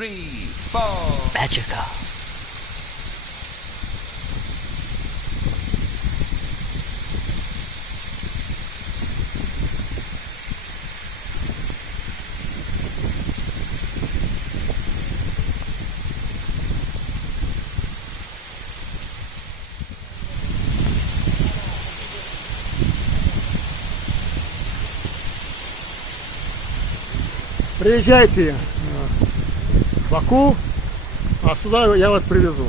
three, four. Magical. Приезжайте в Баку, а сюда я вас привезу.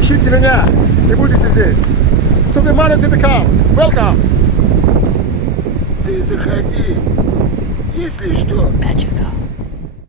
Ищите меня и будете здесь. To be money to become. Welcome. Ты заходи, если что. Magical.